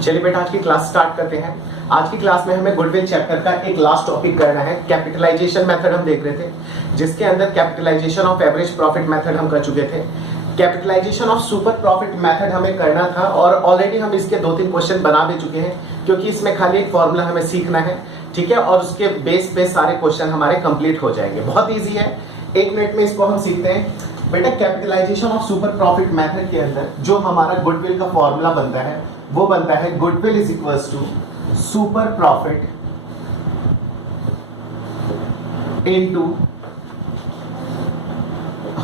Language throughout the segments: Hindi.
चलिए बेटा आज की क्लास स्टार्ट करते हैं। आज की क्लास में हमें गुडविल चैप्टर का एक लास्ट टॉपिक करना है। कैपिटलाइजेशन मेथड हम देख रहे थे, जिसके अंदर capitalisation of average profit method हम कर चुके थे। Capitalisation of super profit method हमें करना था और ऑलरेडी हम इसके 2-3 क्वेश्चन बना भी चुके हैं, क्योंकि इसमें खाली एक फॉर्मूला हमें सीखना है, ठीक है, और उसके बेस पे सारे क्वेश्चन हमारे कंप्लीट हो जाएंगे। बहुत ईजी है, 1 मिनट में इसको हम सीखते हैं। बेटा capitalisation of super profit method के अंदर जो हमारा गुडविल का फॉर्मूला बनता है वो बनता है goodwill is equals to super profit into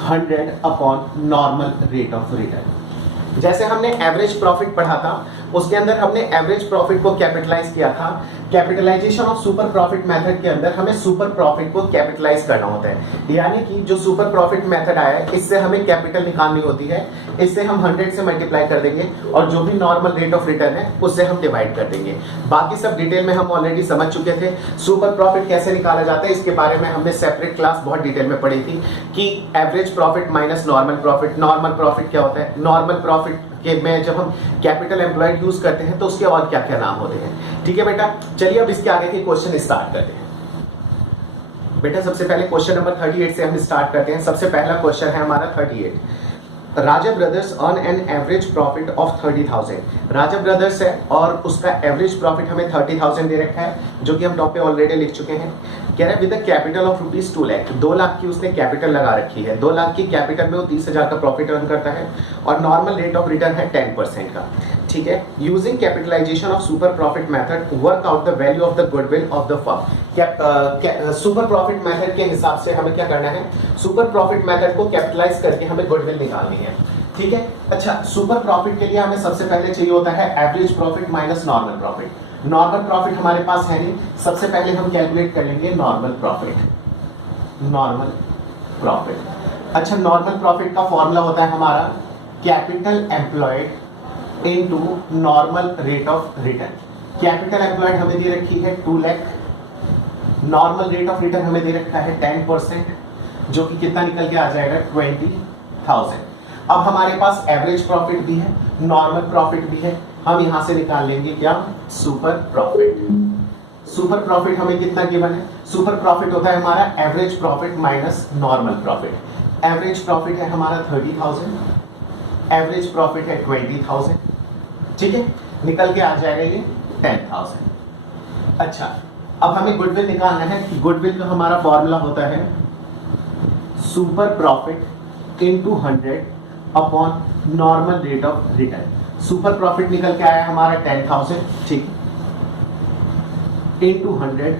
100 upon normal rate of return. जैसे हमने एवरेज प्रॉफिट पढ़ा था, उसके अंदर हमने एवरेज प्रॉफिट को कैपिटलाइज किया था। Capitalisation of super profit method के अंदर हमें सुपर प्रॉफिट को कैपिटलाइज करना होता है, यानी कि जो सुपर प्रॉफिट मेथड आया है इससे हमें कैपिटल निकालनी होती है। इससे हम 100 से मल्टीप्लाई कर देंगे और जो भी नॉर्मल रेट ऑफ रिटर्न है उससे हम डिवाइड कर देंगे। बाकी सब डिटेल में हम ऑलरेडी समझ चुके थे। सुपर प्रॉफिट कैसे निकाला जाता है इसके बारे में हमने सेपरेट क्लास बहुत डिटेल में पढ़ी थी कि average profit minus normal profit. Normal profit क्या होता है? नॉर्मल प्रॉफिट के में जब हम कैपिटल एम्प्लॉयड यूज करते हैं तो उसके और क्या क्या नाम होते हैं, ठीक है बेटा। चलिए अब इसके आगे के क्वेश्चन स्टार्ट करते हैं। बेटा सबसे पहले क्वेश्चन नंबर 38 से हम स्टार्ट करते हैं। सबसे पहला क्वेश्चन है हमारा 38। Raja brothers earn an average profit of 30,000। Raja brothers है और उसका एवरेज प्रॉफिट हमें 30,000 दे रखा है, जो कि हम टॉप पे ऑलरेडी लिख चुके हैं। कह रहे हैं with the capital of rupees 2 lakh, 2 lakh की उसने कैपिटल लगा रखी है। 2 लाख की कैपिटल में वो 30,000 का प्रॉफिट अर्न करता है और नॉर्मल रेट ऑफ रिटर्न है 10% का, ठीक है। Using capitalisation of super profit method work out the value of the goodwill of the firm. Super profit method के हिसाब से हमें क्या करना है? सुपर प्रॉफिट मेथड को कैपिटलाइज करके हमें गुडविल निकालनी है, ठीक है। अच्छा, सुपर प्रॉफिट के लिए हमें सबसे पहले चाहिए होता है average profit minus normal profit. Normal profit हमारे पास है नहीं, सबसे पहले हम कैलकुलेट कर लेंगे नॉर्मल प्रॉफिट। नॉर्मल प्रॉफिट, अच्छा, नॉर्मल प्रॉफिट का फॉर्मूला होता है हमारा capital employed into normal rate of return. Capital employed हमें दे रखी है 2 lakh, normal rate of return हमें दे रखा है 10%, जो कि कितना निकल के आ जाएगा 20,000। अब हमारे पास एवरेज प्रॉफिट भी है, नॉर्मल प्रॉफिट भी है, हम यहां से निकाल लेंगे क्या? Super profit. सुपर प्रॉफिट हमें कितना गिवन है? सुपर प्रॉफिट होता है हमारा average profit minus normal profit. Average profit है हमारा 30,000, एवरेज प्रॉफिट है 20,000, ठीक है, निकल के आ जाएगा ये 10,000। अच्छा, अब हमें गुडविल निकालना है। गुडविल का हमारा फॉर्मूला होता है super profit into 100 upon normal rate of return. Super profit निकल के आया हमारा 10,000, ठीक, into 100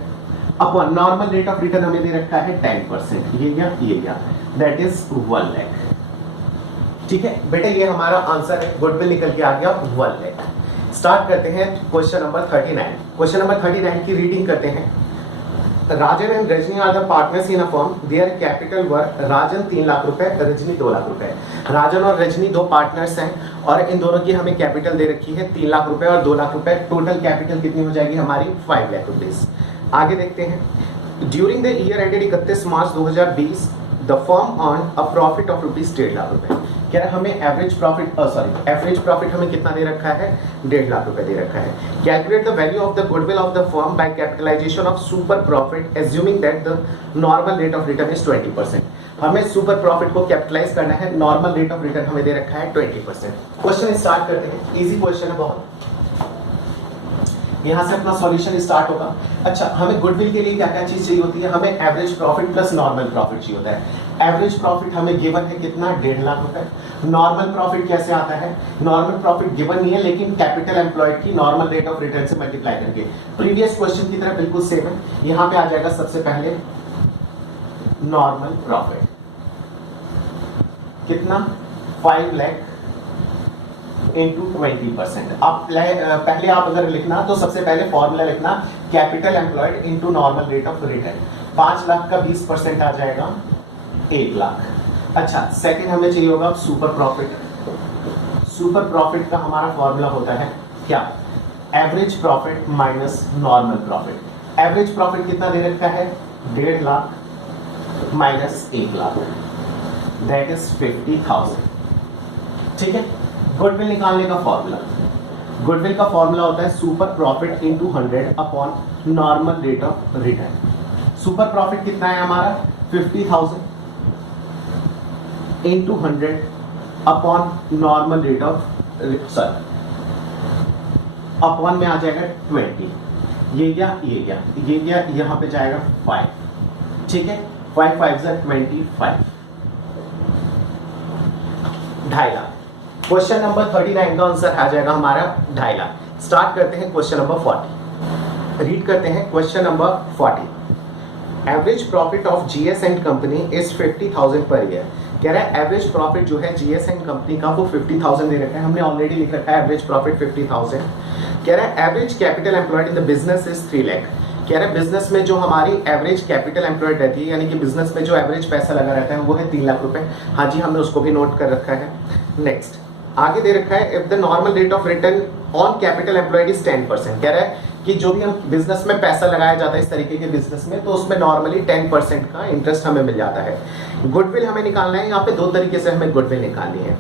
upon normal rate of return हमें दे रखा है 10%। ये गया दैट इज 1 लाख, ठीक है बेटा। ये हमारा आंसर है, गुडविल निकल के आ गया 1 लाख। स्टार्ट करते हैं क्वेश्चन नंबर 39। क्वेश्चन नंबर 39 की रीडिंग करते हैं। Rajan and Rajni are the partners in a firm, their capital were Rajan 3 lakh रुपए, रजनी 2 लाख रुपए। राजन और रजनी 2 पार्टनर्स हैं और इन दोनों की हमें कैपिटल दे रखी है 3 लाख रुपए और 2 लाख रुपए। टोटल कैपिटल कितनी हो जाएगी हमारी? 5 लाख रुपीज। आगे देखते हैं। During the year ended 31 March 2020 the firm earn a profit of rupees 1.5 lakh रुपए। कह रहा हमें एवरेज प्रॉफिट हमें कितना दे रखा है? 1.5 लाख रुपए दे रखा है। Calculate the value of the goodwill of the firm by capitalisation of super profit assuming that the normal rate of return is 20%। हमें सुपर प्रॉफिट को कैपिटलाइज करना है, नॉर्मल रेट ऑफ रिटर्न हमें दे रखा है 20%। क्वेश्चन स्टार्ट करते हैं, इजी क्वेश्चन है बहुत, यहां से अपना सॉल्यूशन स्टार्ट होगा। अच्छा, हमें गुडविल के लिए क्या क्या चीज चाहिए होती है? हमें average profit plus normal profit चाहिए होता है। एवरेज प्रॉफिट हमें गिवन है कितना? 1.5 लाख रुपए। नॉर्मल प्रॉफिट कैसे आता है? नॉर्मल प्रॉफिट गिवन नहीं है, लेकिन कैपिटल एम्प्लॉयड की नॉर्मल रेट ऑफ रिटर्न से मल्टीप्लाई करके। प्रीवियस क्वेश्चन की तरह बिल्कुल सेम है। यहां पे आ जाएगा सबसे पहले नॉर्मल प्रॉफिट कितना? 5 लाख इंटू 20%। आप पहले आप अगर लिखना तो सबसे पहले फॉर्मूला लिखना capital employed into normal rate of return. 5 lakh का 20% आ जाएगा 1 लाख। अच्छा, सेकंड हमें चाहिए होगा सुपर प्रॉफिट। सुपर प्रॉफिट का हमारा फॉर्मूला होता है क्या? Average profit minus normal profit. Average profit कितना दे रखा है? 1.5 lakh minus 1 lakh, that is 50,000, ठीक है। गुडविल निकालने का फॉर्मूला गुडविल का फॉर्मूला होता है super profit into 100 upon normal rate of return. Super profit कितना है हमारा 50,000 into 100 upon normal rate of sorry upon में आ जाएगा 20, ये गया यहां पे जाएगा 5, ठीक है। 5 5 25, 2.5 लाख। क्वेश्चन नंबर 39 का आंसर आ जाएगा हमारा 2.5 लाख। स्टार्ट करते हैं क्वेश्चन नंबर 40। रीड करते हैं question number 40। Average profit of GS and company is 50,000 per year. कह रहा है एवरेज प्रॉफिट जो है जीएस एंड कंपनी का वो 50,000 दे रखा है, हमने ऑलरेडी लिख रखा है एवरेज प्रॉफिट 50,000। कह रहा है average capital employed in the business is 3 lakh. कह रहा है बिजनेस में जो हमारी एवरेज कैपिटल एम्प्लॉयड रहती है, यानी कि बिजनेस में जो एवरेज पैसा लगा रहता है वो है 3 लाख रुपए। हाँ जी, हमने उसको भी नोट कर रखा है। नेक्स्ट आगे दे रखा है if the normal rate of return on capital employed is 10%। कह रहा है कि जो भी हम बिजनेस में पैसा लगाया जाता है इस तरीके के बिजनेस में, तो उसमें नॉर्मली 10% का इंटरेस्ट हमें मिल जाता है। गुडविल हमें निकालना है, यहाँ पे 2 तरीके से हमें गुडविल निकालनी है।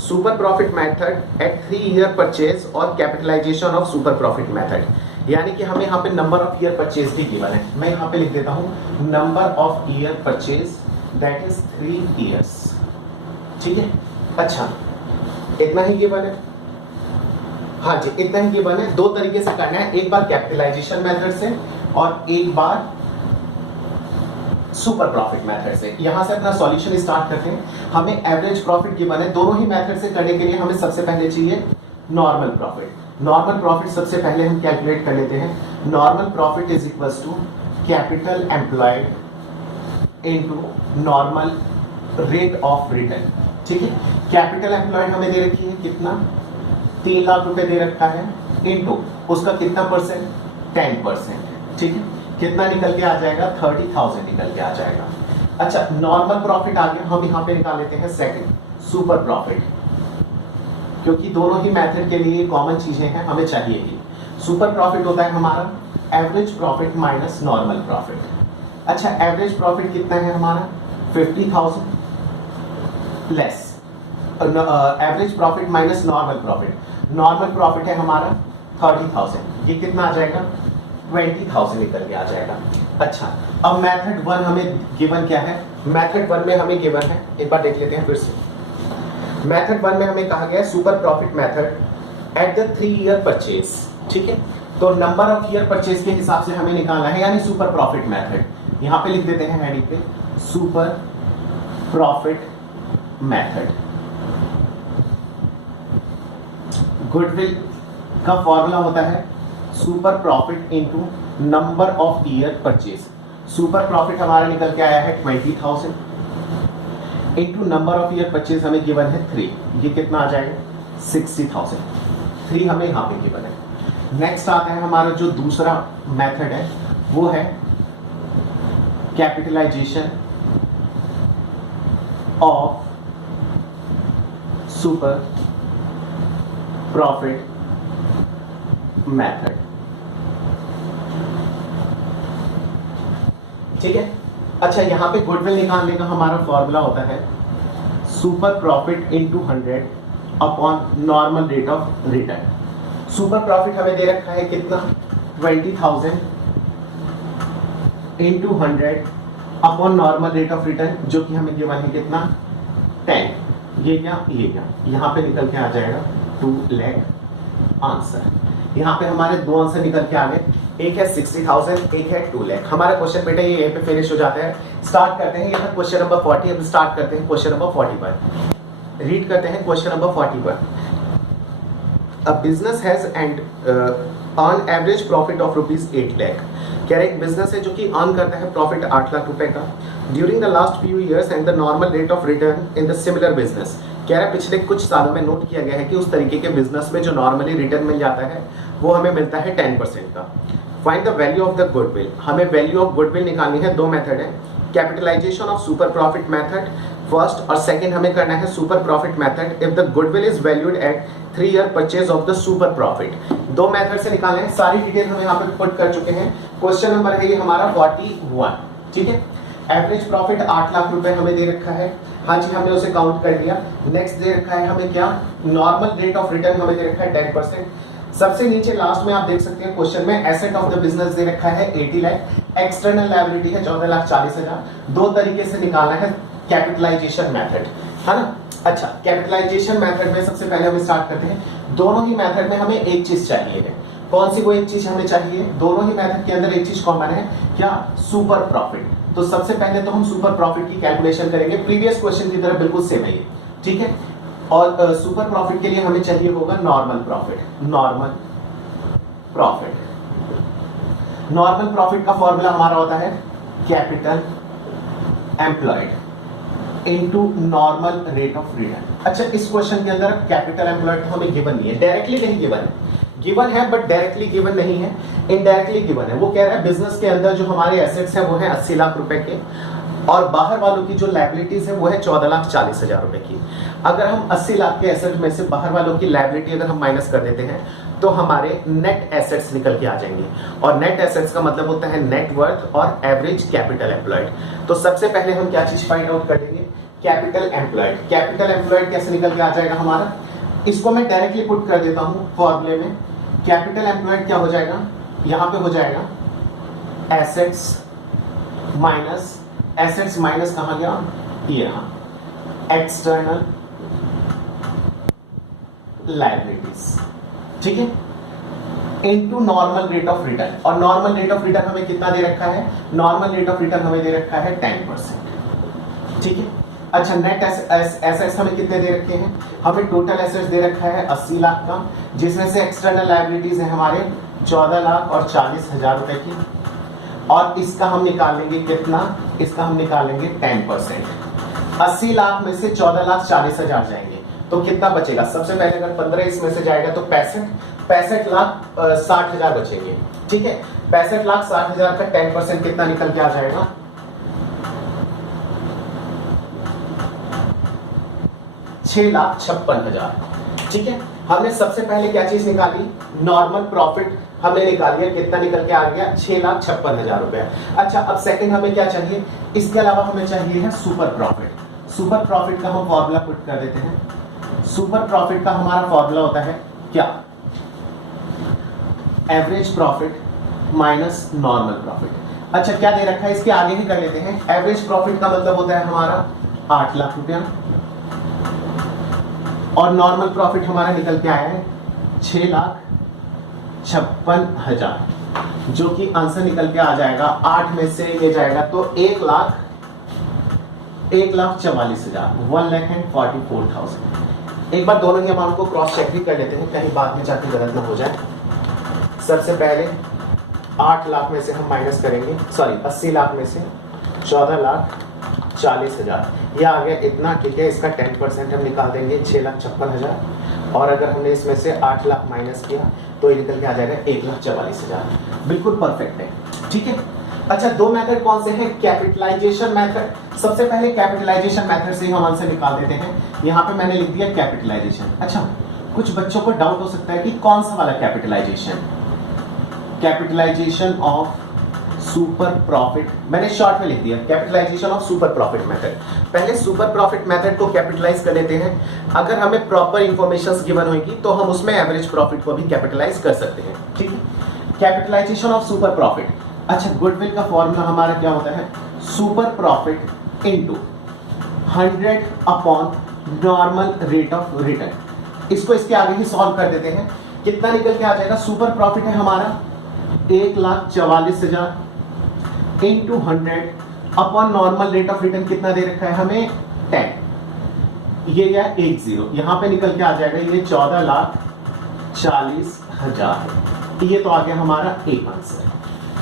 Super profit method at 3 year purchase और capitalisation of super profit method. यानी कि हमें यहाँ पे नंबर ऑफ ईयर परचेज भी गिवन है। मैं यहाँ पे लिख देता हूँ number of year purchase that is 3 years, ठीक है। अच्छा, इतना ही गिवन है। हाँ जी, इतना ही गिवन है। 2 तरीके से करना है, एक बार कैपिटलाइजेशन मेथड से और एक बार सुपर प्रॉफिट मेथड से। यहां से अपना सॉल्यूशन स्टार्ट करते हैं। हमें एवरेज प्रॉफिट गिवन है, दोनों ही मेथड से करने के लिए हमें सबसे पहले चाहिए नॉर्मल प्रॉफिट। नॉर्मल प्रॉफिट सबसे पहले हम कैलकुलेट कर लेते हैं। Normal profit is equals to capital employed into normal rate of return, ठीक है। कैपिटल एम्प्लॉयड हमें दे रखी है कितना 3 लाख रुपए दे रखा है, इनटू उसका कितना परसेंट 10%, ठीक है। कितना निकल के आ जाएगा 30,000 निकल के आ जाएगा। अच्छा, नॉर्मल प्रॉफिट आ गया, हम यहाँ पे निकाल लेते हैं सेकंड सुपर प्रॉफिट, क्योंकि दोनों ही मेथड के लिए कॉमन चीजें हैं, हमें चाहिए ही। सुपर प्रॉफिट होता है हमारा average profit minus normal profit. अच्छा, एवरेज प्रॉफिट कितना है हमारा 50,000 less average profit minus normal profit. Normal profit है हमारा 30,000, ये कितना आ जाएगा 20,000 निकल के आ जाएगा। अच्छा, अब मेथड 1 हमें गिवन क्या है, मेथड 1 में हमें गिवन है, एक बार देख लेते हैं फिर से। मेथड 1 में हमें कहा गया है super profit method at the 3 year purchase, ठीक है। तो नंबर ऑफ ईयर परचेज के हिसाब से हमें निकालना है, यानी सुपर प्रॉफिट मेथड। यहां पे लिख देते हैं हेडिंग पे सुपर प्रॉफिट मेथड। गुडविल का फॉर्मूला होता है super profit into number of year purchase. Super profit हमारा निकल के आया है 20,000 into number of year purchase हमें गिवन है 3, ये कितना आ जाएगा 60,000। 3 हमें यहाँ पे गिवन है। नेक्स्ट आता है हमारा जो दूसरा मेथड है वो है capitalisation of super profit method, ठीक है। अच्छा, यहां पे गुडविल निकालने का हमारा फॉर्मूला होता है super profit into 100 upon normal rate of return. Super profit हमें दे रखा है कितना 20,000 into 100 upon normal rate of return, जो कि हमें गिवन है कितना 10। ये क्या यहां पे निकल के आ जाएगा 2 लाख आंसर। यहाँ पे हमारे 2 आंसर निकल के आ गए, एक है 60,000, एक है 2 लाख। हमारा क्वेश्चन बेटा ये यहीं पे फिनिश हो जाता है। स्टार्ट करते हैं, यह क्वेश्चन नंबर 40। अब स्टार्ट करते हैं क्वेश्चन नंबर 40 पर। रीड करते हैं क्वेश्चन नंबर 40 पर। A business has and earn average profit of ₹8 lakh. कह रहे एक बिजनेस है जो कि अर्न करता है प्रॉफिट 8 लाख रुपए का during the last few years and the normal rate of return in the similar business. कह रहा है पिछले कुछ सालों में नोट किया गया है कि उस तरीके के बिजनेस में जो नॉर्मली रिटर्न मिल जाता है वो हमें मिलता है 10% का। Find the value of the goodwill. हमें वैल्यू ऑफ गुडविल निकालनी है। 2 मेथड है, capitalisation of super profit method first, और सेकंड हमें करना है super profit method if the goodwill is valued at 3 year purchase of the super profit. 2 method से निकालना है, सारी डिटेल हम यहाँ पे पुट कर चुके हैं। क्वेश्चन नंबर है ये हमारा 41, ठीक है। एवरेज प्रॉफिट 8 लाख रुपए हमें दे रखा है, हाँ जी हमने उसे काउंट कर लिया। नेक्स्ट दे रखा है हमें क्या, नॉर्मल रेट ऑफ रिटर्न हमें दे रखा है 10%। सबसे नीचे लास्ट में आप देख सकते हैं क्वेश्चन में एसेट ऑफ द बिजनेस दे रखा है 80 लाख, एक्सटर्नल लायबिलिटी है 14,40,000। दो तरीके से निकालना है कैपिटलाइजेशन मेथड, है ना। अच्छा, कैपिटलाइजेशन मेथड में सबसे पहले हम स्टार्ट करते हैं। दोनों ही मेथड में हमें एक चीज चाहिए है। कौन सी वो एक चीज हमें चाहिए? दोनों ही मेथड के अंदर एक चीज कॉमन है, क्या? Super profit. तो सबसे पहले तो हम सुपर प्रॉफिट की कैलकुलेशन करेंगे, प्रीवियस क्वेश्चन की तरह बिल्कुल सेम है ये, ठीक है। और सुपर प्रॉफिट के लिए हमें चाहिए होगा normal profit. Normal profit, normal profit का फॉर्मूला हमारा होता है capital employed into normal rate of return. अच्छा, इस क्वेश्चन के अंदर कैपिटल एम्प्लॉयड तो हमें गिवन नहीं है, डायरेक्टली नहीं गिवन है, गिवन है बट डायरेक्टली गिवन नहीं है, इनडायरेक्टली गिवन है। वो कह रहा है बिजनेस के अंदर जो हमारे एसेट्स हैं वो है 80 लाख रुपए के, और बाहर वालों की जो लायबिलिटीज है वो है 14,40,000 रुपए की। अगर हम 80 लाख के एसेट में से बाहर वालों की लायबिलिटी अगर हम माइनस कर देते हैं तो हमारे नेट एसेट्स निकल के आ जाएंगे, और नेट एसेट्स का मतलब होता है नेट वर्थ और एवरेज कैपिटल एम्प्लॉयड। तो सबसे पहले हम क्या चीज फाइंड आउट कर लेंगे? Capital employed. कैपिटल एम्प्लॉयड कैसे निकल के आ जाएगा हमारा? इसको मैं डायरेक्टली पुट कर देता हूं फॉर्मूले में। कैपिटल एम्प्लॉयड क्या हो जाएगा? यहां पे हो जाएगा एसेट्स माइनस, एसेट्स माइनस कहां गया? ये रहा एक्सटर्नल लायबिलिटीज, ठीक है, into normal rate of return. और नॉर्मल रेट ऑफ रिटर्न हमें कितना दे रखा है? नॉर्मल रेट ऑफ रिटर्न हमें दे रखा है 10%, ठीक है। अच्छा, नेट एसेट्स हमें कितने दे रखे हैं? हमें टोटल एसेट्स दे रखा है 80 लाख का, जिसमें से एक्सटर्नल लायबिलिटीज है हमारे 14,40,000 रुपए की, और इसका हम निकाल लेंगे कितना? इसका हम निकालेंगे 10%। 80 लाख में से 14,40,000 जाएंगे तो कितना बचेगा? सबसे पहले अगर 15 इसमें से जाएगा तो 65,60,000 बचेंगे, ठीक है। 65,60,000 का 10% कितना निकल के आ जाएगा? 6,56,000, ठीक है। हमने सबसे पहले क्या चीज निकाली? नॉर्मल प्रॉफिट हमने निकाल लिया, कितना निकल के आ गया? 6,56,000 रुपए। अच्छा, अब सेकंड हमें क्या चाहिए? इसके अलावा हमें चाहिए है सुपर प्रॉफिट। सुपर प्रॉफिट का हम फॉर्मूला पुट कर देते हैं। सुपर प्रॉफिट का हमारा फॉर्मूला होता है क्या? Average profit minus normal profit. अच्छा, क्या दे रखा है? इसके आगे ही कर लेते हैं। एवरेज प्रॉफिट का मतलब होता है हमारा 8 लाख रुपया, और नॉर्मल प्रॉफिट हमारा निकल के आया है 6,56,000, जो कि आंसर निकल के आ जाएगा 8 में से ये जाएगा तो 1,44,000, 1,44,000। एक बार दोनों ही अमाउंट को क्रॉस चेक भी कर लेते हैं, कहीं बाद में जाके गलत ना हो जाए। सबसे पहले 8 लाख में से हम माइनस करेंगे, सॉरी 80 लाख में से 14,40,000, ये आ गया इतना, ठीक है। इसका 10% हम निकाल देंगे 6,56,000, और अगर हमने इसमें से 8 लाख माइनस किया तो ये निकल के आ जाएगा 1,44,000। बिल्कुल परफेक्ट है, ठीक है। अच्छा, दो मेथड कौन से हैं? Capitalisation method. सबसे पहले कैपिटलाइजेशन मेथड से ही हम आंसर निकाल देते हैं। यहाँ पे मैंने लिख दिया कैपिटलाइजेशन। अच्छा, कुछ बच्चों को डाउट हो सकता है कि कौन सा वाला capitalisation? Capitalisation of super profit, मैंने शॉर्ट में लिख दिया capitalisation of super profit method. पहले सुपर प्रॉफिट मेथड को कैपिटलाइज कर लेते हैं। अगर हमें प्रॉपर इंफॉर्मेशन गिवन होगी तो हम उसमें एवरेज प्रॉफिट को भी कैपिटलाइज कर सकते हैं, ठीक है। Capitalisation of super profit. अच्छा, गुडविल का फॉर्मूला हमारा क्या होता है? Super profit into 100 upon normal rate of return. इसको इसके आगे ही सॉल्व कर देते हैं। कितना निकल के आ जाएगा? सुपर प्रॉफिट है हमारा 1,44,000 into 100 upon normal rate of return कितना दे रखा है हमें? 10। ये या 10, यहां पे निकल के आ जाएगा ये 14,40,000। ये तो आ गया हमारा एक आंसर।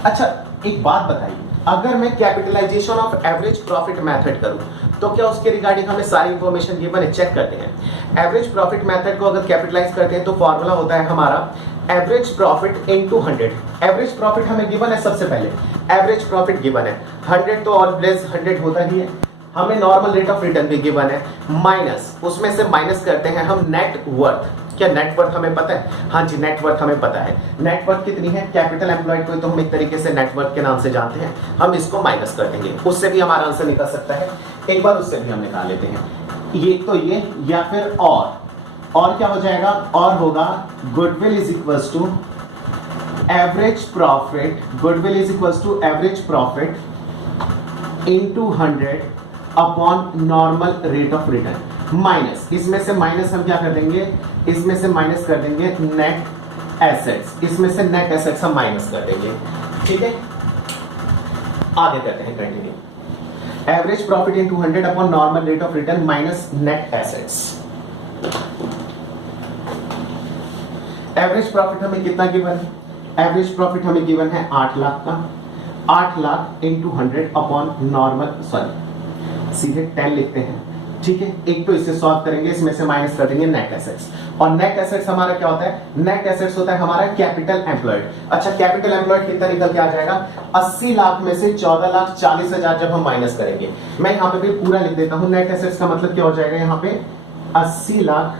अच्छा, एक बात बताइए, अगर मैं capitalisation of average profit method करूं तो क्या उसके रिगार्डिंग हमें सारी इंफॉर्मेशन गिवन है? चेक करते हैं। एवरेज प्रॉफिट मेथड को अगर कैपिटलाइज करते हैं तो फॉर्मूला होता है हमारा average profit into 100। Average profit हमें गिवन है, सबसे पहले एवरेज प्रॉफिट गिवन है 100, तो ऑलवेज 100 होता ही है। हमें नॉर्मल रेट ऑफ रिटर्न भी गिवन है, माइनस, उसमें से माइनस करते हैं हम नेट वर्थ। क्या नेट वर्थ हमें पता है? हाँ जी, नेट वर्थ हमें पता है। नेट वर्थ कितनी है? कैपिटल एम्प्लॉयड को तो हम एक तरीके से नेट वर्थ के नाम से जानते हैं। हम इसको माइनस कर देंगे, उससे भी हमारा आंसर निकल सकता है। एक बार उससे भी हम निकाल लेते हैं, ये तो ये, या फिर और और क्या हो जाएगा, और होगा goodwill is equals to average profit, goodwill is equals to average profit into 100 upon normal rate of return minus, इसमें से माइनस हम क्या कर देंगे, इसमें से माइनस कर देंगे नेट एसेट्स, इसमें से नेट एसेट्स हम माइनस कर देंगे। ठीक है, आगे करते हैं continue. Average profit in 200 upon normal rate of return minus net assets. Average profit हमें कितना गिवन है, एवरेज प्रॉफिट हमें गिवन है 8 लाख का, 8 lakh into 100 upon normal, sorry सीधे 10 लिखते हैं। ठीक है, एक तो इससे सॉल्व करेंगे, इसमें से माइनस कर देंगे नेट एसेट्स, और नेट एसेट्स हमारा क्या होता है, नेट एसेट्स होता है हमारा कैपिटल एम्प्लॉयड। अच्छा, कैपिटल एम्प्लॉयड कितना निकल के आ जाएगा, 80 लाख में से 14,40,000 जब हम माइनस करेंगे, मैं यहाँ पे भी पूरा लिख देता हूं, नेट एसेट्स का मतलब क्या हो जाएगा यहाँ पे 80 लाख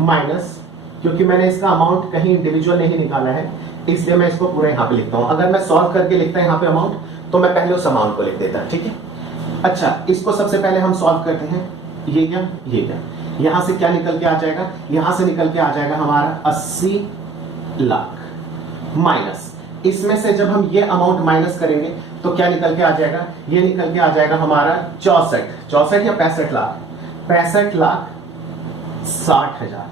माइनस, क्योंकि मैंने इसका अमाउंट कहीं इंडिविजुअल नहीं निकाला है इसलिए मैं इसको पूरा यहाँ पे लिखता हूँ। अगर मैं सॉल्व करके लिखता यहाँ पे अमाउंट तो मैं पहले उस अमाउंट को लिख देता। ठीक है, अच्छा इसको सबसे पहले हम सॉल्व करते हैं, ये क्या, ये क्या, यहां से क्या निकल के आ जाएगा, यहां से निकल के आ जाएगा हमारा 80 लाख माइनस, इसमें से जब हम ये अमाउंट माइनस करेंगे तो क्या निकल के आ जाएगा, ये निकल के आ जाएगा हमारा 64 या 65 लाख, 65,60,000,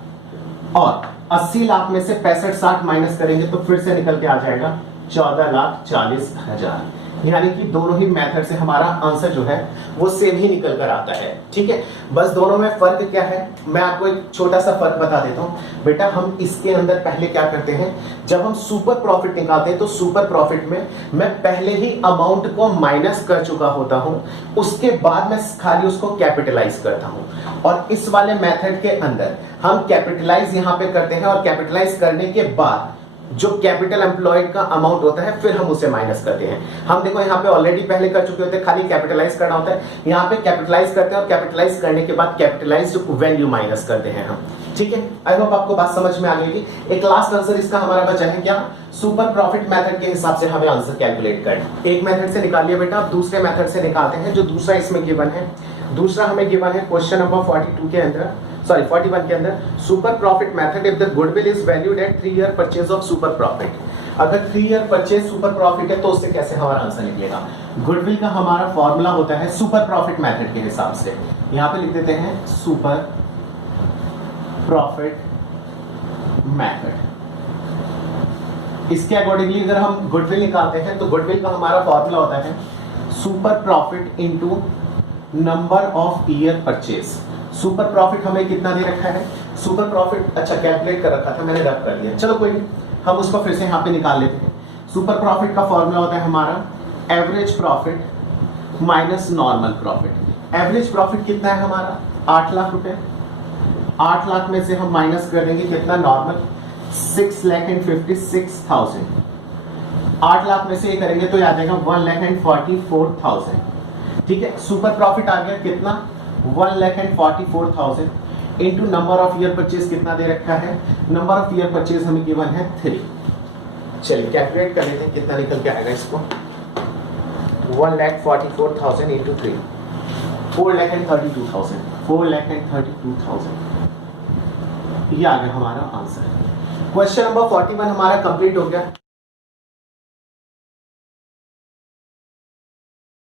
और 80 लाख में से 65-60 माइनस करेंगे तो फिर से निकल के आ जाएगा 14,40,000। यानी कि दोनों ही मेथड से हमारा आंसर जो है वो सेम ही निकल कर आता है। ठीक है, बस दोनों में फर्क क्या है, मैं आपको एक छोटा सा फर्क बता देता हूं बेटा। हम इसके अंदर पहले क्या करते हैं, जब हम सुपर प्रॉफिट निकालते हैं तो सुपर प्रॉफिट में मैं पहले ही अमाउंट को माइनस कर चुका होता हूं, उसके बाद मैं खाली उसको कैपिटलाइज करता हूं। और इस वाले मेथड के अंदर हम कैपिटलाइज यहां पे करते हैं, और कैपिटलाइज करने के बाद जो कैपिटल एम्प्लॉयड का अमाउंट होता है फिर हम उसे माइनस करते हैं। हम देखो यहाँ पे ऑलरेडी पहले कर चुके होते हैं, खाली कैपिटलाइज करना होता है, यहाँ पे कैपिटलाइज करते हैं और कैपिटलाइज करने के बाद कैपिटलाइज्ड वैल्यू माइनस करते हैं हम। ठीक है, आई होप आपको बात समझ में आ गई। एक लास्ट आंसर इसका हमारा बचा है क्या, सुपर प्रॉफिट मेथड के हिसाब से हमें आंसर कैलकुलेट करना। एक मेथड से निकालिए बेटा, अब दूसरे मेथड से निकालते हैं जो दूसरा इसमें गिवन है। दूसरा हमें गिवन है क्वेश्चन नंबर 42 के अंदर, सॉरी 41 के अंदर, super profit method if the goodwill is valued at 3 year purchase of super profit. अगर 3 ईयर परचेज सुपर प्रॉफिट है तो उससे कैसे हमारा आंसर निकलेगा। गुडविल का हमारा फॉर्मूला होता है सुपर प्रॉफिट मेथड के हिसाब से, यहां पे लिख देते हैं सुपर प्रॉफिट मेथड। इसके अकॉर्डिंगली अगर हम गुडविल निकालते हैं तो गुडविल का हमारा फॉर्मूला होता है super profit into number of year purchase. Super profit हमें कितना दे रखा है, सुपर प्रॉफिट अच्छा कैलकुलेट कर रखा था मैंने, रब कर लिया, चलो कोई नहीं, हम उसको फिर से यहाँ पे निकाल लेते हैं। सुपर प्रॉफिट का फॉर्मूला होता है हमारा average profit minus normal profit. Average profit कितना है हमारा 8 लाख रुपए, 8 लाख में से हम माइनस कर देंगे कितना नॉर्मल 6,56,000। 8 लाख में से ये करेंगे तो आ जाएगा 1,44,000। ठीक है, सुपर प्रॉफिट आ गया कितना 1,44,000 into number of year purchase कितना दे रखा है, नंबर ऑफ ईयर परचेज हमें गिवन है 3। चलिए कैलकुलेट कर लेते हैं कितना निकल के आएगा इसको, 1,44,000 इंटू 3 4,32,000, 4,32,000। ये आ गया हमारा आंसर। क्वेश्चन नंबर 41 हमारा कंप्लीट हो गया।